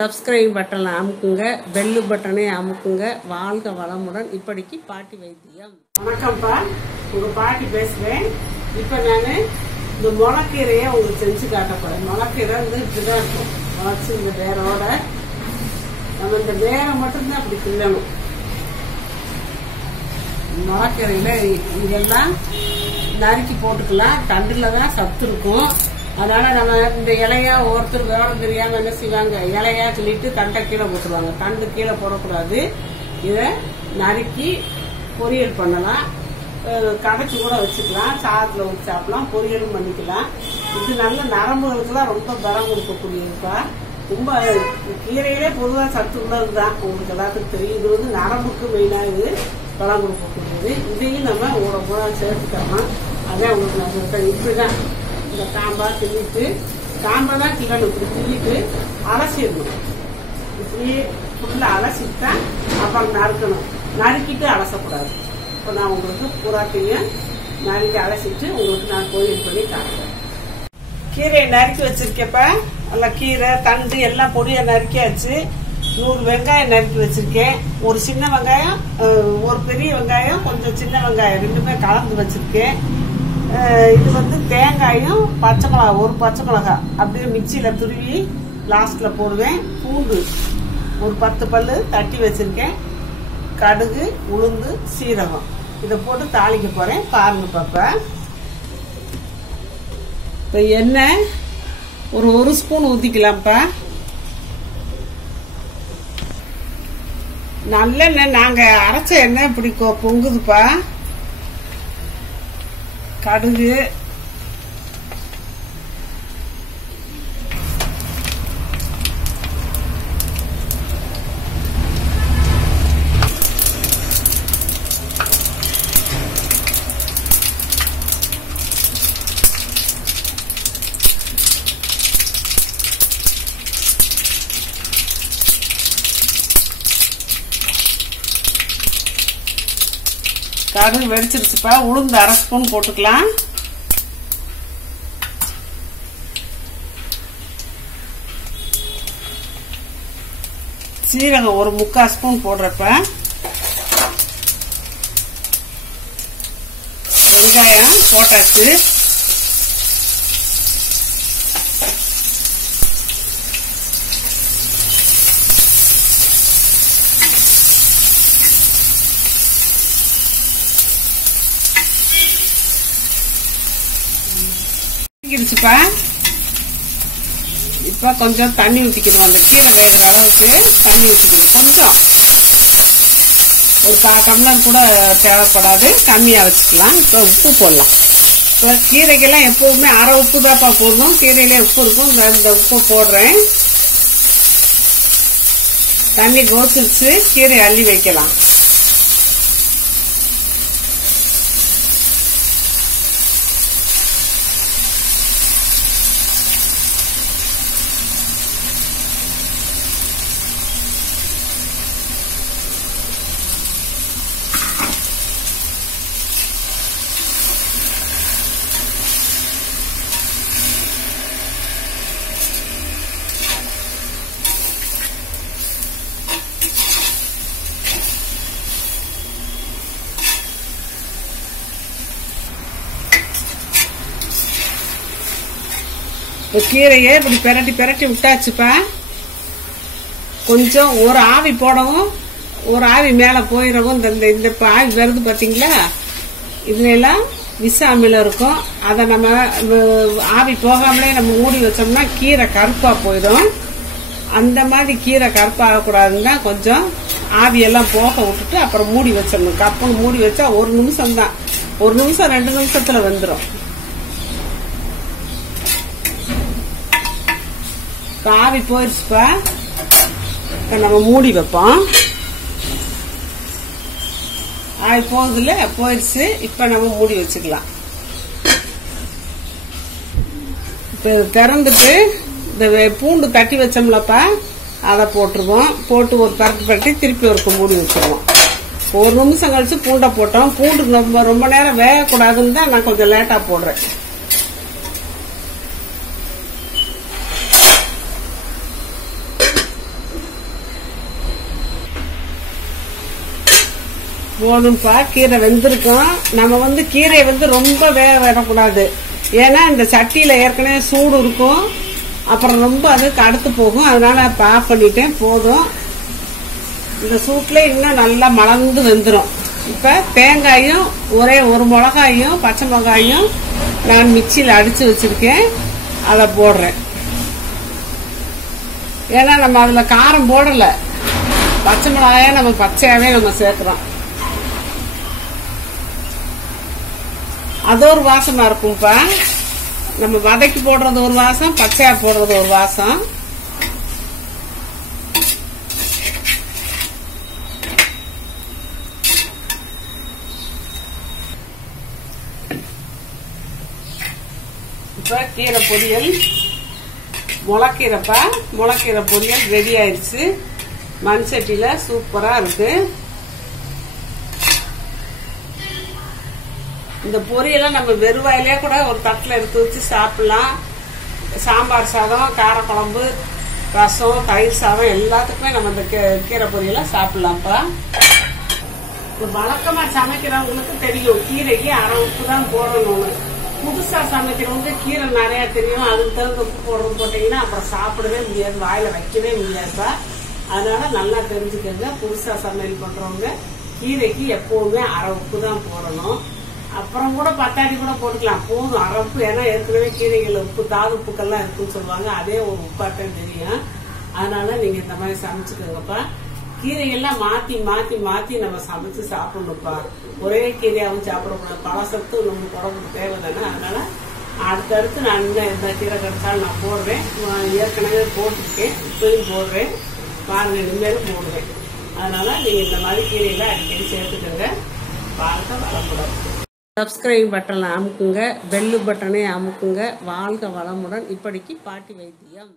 Subscribe பட்டனை அமுக்குங்க, bell பட்டனை அமுக்குங்க. வாழ்க வளமுடன். இப்படிக்கு பாட்டி வைத்தியம். வணக்கம்ப்பா, உங்க பாட்டி பேசுறேன். இப்ப நான் இந்த முளைக்கீரையை உங்களுக்கு செஞ்சு காட்டப்போறேன். முளைக்கீரை வந்து இப்படிதான் இருக்கும், முளைச்சு இந்த வேரோட. நம்ம இந்த வேரை மட்டும்தான் அப்படி கிள்ளணும். முளைக்கீரையில இதெல்லாம் நறுக்கி போட்டுக்கலாம். தண்டுல தான் சத்து இருக்கும். அதனால நம்ம இந்த இலையா ஒருத்தர் விவரம் தெரியாம என்ன செய்வாங்க, இலையா சொல்லிட்டு தண்டை கீழே போட்டுருவாங்க. தண்டு கீழே போடக்கூடாது. இதை நறுக்கி பொரியல் பண்ணலாம், கடைச்சி கூட வச்சுக்கலாம், சாதத்துல ஊற்றி சாப்பிடலாம், பொரியலும் பண்ணிக்கலாம். இது நல்ல நரம்புகளுக்குலாம் ரொம்ப பலம் கொடுக்கக்கூடியதுப்பா. ரொம்ப கீரையிலே பொதுவாக சத்து உள்ளதுதான், உங்களுக்கு எல்லாத்துக்கும் தெரியும். இது வந்து நரம்புக்கு மெயினா இது பலம் கொடுக்கக்கூடியது. இதையும் நம்ம கூட சேர்த்துக்கலாம். அதான் உங்களுக்கு நான் சொல்றேன். இப்படிதான் இந்த காம்பா கிள்ளிட்டு, காம்பை தான் கிள்ளணும். இப்படி கிள்ளிட்டு அலசிடணும். இப்படி ஃபுல்லா அலசிட்டா அப்புறம் நறுக்கணும். நறுக்கிட்டு அலசக்கூடாது. இப்போ நான் உங்களுக்கு பூராத்தையும் நறுக்கி அலசிட்டு உங்களுக்கு நான் பொரியல் பண்ணி காட்டுறேன். கீரையை நறுக்கி வச்சிருக்கப்ப நல்லா கீரை தண்டு எல்லாம் பொடியா நறுக்கியாச்சு. 100 வெங்காயம் நறுக்கி வச்சிருக்கேன். ஒரு சின்ன வெங்காயம், ஒரு பெரிய வெங்காயம், கொஞ்சம் சின்ன வெங்காயம், ரெண்டுமே கலந்து வச்சிருக்கேன். இது வந்து தேங்காயும் பச்சை மிளகா, ஒரு பச்சை மிளகா அப்படியே மிக்சியில துருவி லாஸ்ட்ல போடுவேன். பூண்டு ஒரு 10 பல்லு தட்டி வச்சிருக்கேன். கடுகு, உளுந்து, சீரகம் இதை போட்டு தாளிக்க போறேன். பாருங்க பாப்பா. இப்ப எண்ணெய் ஒரு ஸ்பூன் ஊத்திக்கலாம்ப்பா. நல்லெண்ணெய் நாங்க அரைச்ச எண்ணெய் இப்படி பொங்குதுப்பா. கடுகு, கடுகு வெடிச்சிருச்சுப்பா. உளுந்து 1/2 ஸ்பூன் போட்டுக்கலாம். சீரகம் ஒரு 3/4 ஸ்பூன் போடுறப்ப, வெங்காயம் போட்டாச்சு. இருச்சுப்பா. இப்ப கொஞ்சம் தண்ணி ஊத்திக்கணும். அந்த கீரை வேகிற அளவுக்கு தண்ணி ஊத்திக்கணும். கொஞ்சம் ஒரு 1/4 டம்ளர் கூட தேவைப்படாது, கம்மியா வச்சுக்கலாம். இப்ப உப்பு போடலாம். இப்ப கீரைக்கெல்லாம் எப்பவுமே அரை உப்பு தான்ப்பா போடணும். கீரையிலே உப்பு இருக்கும். இந்த உப்பு போடுறேன். தண்ணி கோசிச்சு கீரை அள்ளி வைக்கலாம். கீரையை இப்படி பெரட்டி விட்டாச்சுப்பா. கொஞ்சம் ஒரு ஆவி போடவும், ஒரு ஆவி மேல போயிடவும். இந்த ஆவி வருது பாத்தீங்களா, இதுல எல்லாம் விஷ அமிலம் இருக்கும். அதை நம்ம ஆவி போகாமலே நம்ம மூடி வச்சோம்னா கீரை கருப்பா போயிடும். அந்த மாதிரி கீரை கருப்பாக கூடாதுன்னா கொஞ்சம் ஆவியெல்லாம் போக விட்டுட்டு அப்புறம் மூடி வச்சிடணும். கப்புன்னு மூடி வச்சா 1 நிமிஷம் தான், 1 நிமிஷம் 2 நிமிஷத்துல வந்துடும். ஆவி போயிடுச்சுப்பா. நம்ம மூடி வைப்போம். ஆவி போகுதுல, போயிடுச்சு. இப்ப நம்ம மூடி வச்சுக்கலாம். இப்ப திறந்துட்டு இந்த பூண்டு தட்டி வச்சோம்லப்பா, அதை போட்டுருவோம். போட்டு ஒரு பரட்டி திருப்பி ஒரு மூடி வச்சிருவோம். 1 நிமிஷம் கழிச்சு பூண்டை போட்டோம். பூண்டு ரொம்ப நேரம் வேகக்கூடாதுன்னு தான் நான் கொஞ்சம் லேட்டா போடுறேன். போதும்பா, கீரை வெந்திருக்கும். நம்ம கீரையை ரொம்ப வேக விடக்கூடாது. ஏன்னா இந்த சட்டியில ஏற்கனவே சூடு இருக்கும், அப்புறம் ரொம்ப அதுக்கு அடுத்து போகும். அதனால இப்ப ஆஃப் பண்ணிட்டேன். போதும், இந்த சூட்ல இன்னும் நல்லா மலர்ந்து வெந்துடும். இப்ப தேங்காயும் ஒரே ஒரு மிளகாயும் பச்சை மிளகாயும் நான் மிக்சியில அடிச்சு வச்சிருக்கேன், அதை போடுறேன். ஏன்னா நம்ம அதுல காரம் போடல, பச்சை மிளகாய நம்ம பச்சையாவே நம்ம சேர்க்கிறோம். அது ஒரு வாசமா இருக்கும்பா. நம்ம வதக்கி போடுறது ஒரு வாசம், பச்சையா போடுறது ஒரு வாசம். இப்ப கீரை பொரியல், முளைக்கீரைப்பா, முளைக்கீரை பொரியல் ரெடி ஆயிடுச்சு. மண் சட்டியில சூப்பரா இருக்கு. இந்த பொரியலை நம்ம வெறுவாயிலே கூட ஒரு தட்டில் எடுத்து வச்சு சாப்பிடலாம். சாம்பார் சாதம், காரக்குழம்பு, ரசம், தயிர் சாதம் எல்லாத்துக்குமே நம்ம இந்த கீரை பொரியலை சாப்பிடலாம்ப்பா. வழக்கமா சமைக்கிறவங்களுக்கு தெரியும் கீரைக்கு அரை உப்பு தான் போடணும்னு. புதுசா சமைக்கிறவங்க கீரை நிறைய தெரியும், அதுக்கு தகுந்த உப்பு போட்டீங்கன்னா அப்புறம் சாப்பிடவே முடியாது, வாயில வைக்கவே முடியாதுப்பா. அதனால நல்லா தெரிஞ்சுக்கங்க. புதுசா சமையல் பண்றவங்க கீரைக்கு எப்பவுமே அரை உப்பு தான் போடணும். அப்புறம் கூட பட்டாணி கூட போட்டுக்கலாம், போதும் அரை உப்பு. ஏன்னா ஏற்கனவே கீரைகள் உப்பு, தாது உப்புக்கெல்லாம் இருக்குன்னு சொல்லுவாங்க, அதே ஒரு உப்பாட்டம் தெரியும். அதனால நீங்க இந்த மாதிரி சமைச்சுக்கோங்கப்பா. கீரைகள்லாம் மாத்தி மாத்தி மாத்தி நம்ம சமைச்சு சாப்பிடணும்ப்பா. ஒரே கீரையாவும் சாப்பிடக்கூடாது, பல சத்து நம்ம உடம்புக்கு தேவை தானே. அதனால அடுத்தடுத்து நான் இந்த கீரை கிடைச்சாலும் நான் போடுறேன். ஏற்கனவே போட்டுருக்கேன், இப்பயும் போடுறேன். பாருங்க, இனிமேலும் போடுவேன். அதனால நீங்க இந்த மாதிரி கீரையில அடிக்கடி சேர்த்துக்கோங்க. வாழ்க வளமுடன். சப்ஸ்கிரைப் பட்டனை அமுக்குங்க, பெல்லு பட்டனை அமுக்குங்க. வாழ்க வளமுடன். இப்படிக்கு பாட்டி வைத்தியம்.